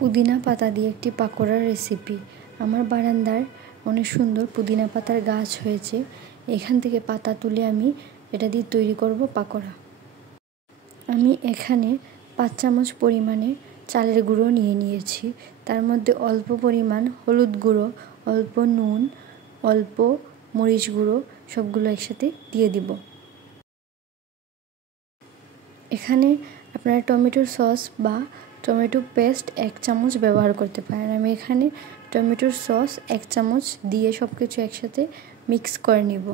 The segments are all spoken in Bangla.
পুদিনা পাতা দিয়ে একটি পাকোড়ার রেসিপি। আমার বারান্দার অনেক সুন্দর পুদিনা পাতার গাছ হয়েছে। এখান থেকে পাতা তুলে আমি এটা দিয়ে তৈরি করব পাকোড়া। আমি এখানে 5 চামচ পরিমাণে চালের গুঁড়ো নিয়েছি। তার মধ্যে অল্প পরিমাণ হলুদ গুঁড়ো, অল্প নুন, অল্প মরিচ গুঁড়ো সবগুলো একসাথে দিয়ে দিব। এখানে আপনারা টমেটোর সস বা টমেটো পেস্ট 1 চামচ ব্যবহার করতে পারেন। আমি এখানে টমেটোর সস 1 চামচ দিয়ে সব কিছু একসাথে মিক্স করে নিব।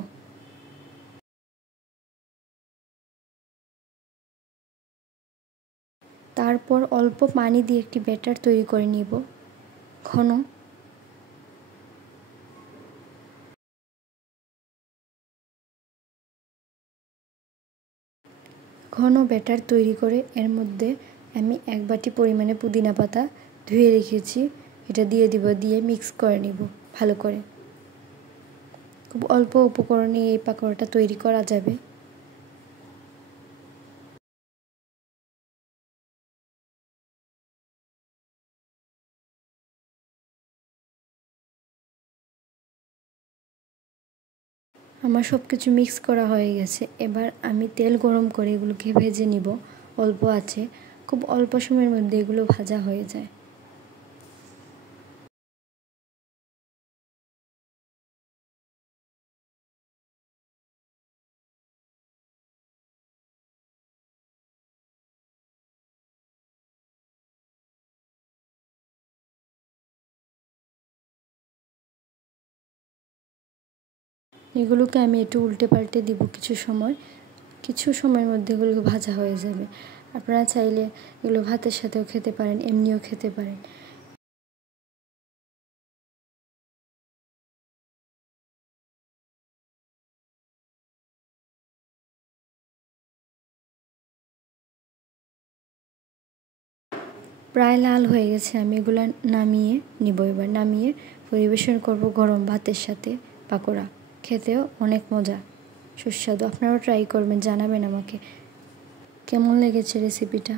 তারপর অল্প পানি দিয়ে একটি ব্যাটার তৈরি করে নিব। ঘন ব্যাটার তৈরি করে এর মধ্যে আমি 1 বাটি পরিমাণে পুদিনা পাতা ধুয়ে রেখেছি, এটা দিয়ে দিব। দিয়ে মিক্স করে নিব ভালো করে। খুব অল্প উপকরণে এই পাকোড়াটা তৈরি করা যাবে। আমার সব কিছু মিক্স করা হয়ে গেছে। এবার আমি তেল গরম করে এগুলোকে ভেজে নিব অল্প আছে। খুব অল্প সময়ের মধ্যে এগুলো ভাজা হয়ে যায়। এগুলোকে আমি একটু উল্টে পাল্টে দিব কিছু সময়ের মধ্যে এগুলোকে ভাজা হয়ে যাবে। আপনারা চাইলে এগুলো ভাতের সাথেও খেতে পারেন, এমনিও খেতে পারেন। প্রায় লাল হয়ে গেছে, আমি এগুলো নামিয়ে নিব। এবার নামিয়ে পরিবেশন করব গরম ভাতের সাথে পাকোড়া। খেতেও অনেক মজা, সুস্বাদু। আপনারাও ট্রাই করবেন, জানাবেন আমাকে কেমন লেগেছে রেসিপিটা।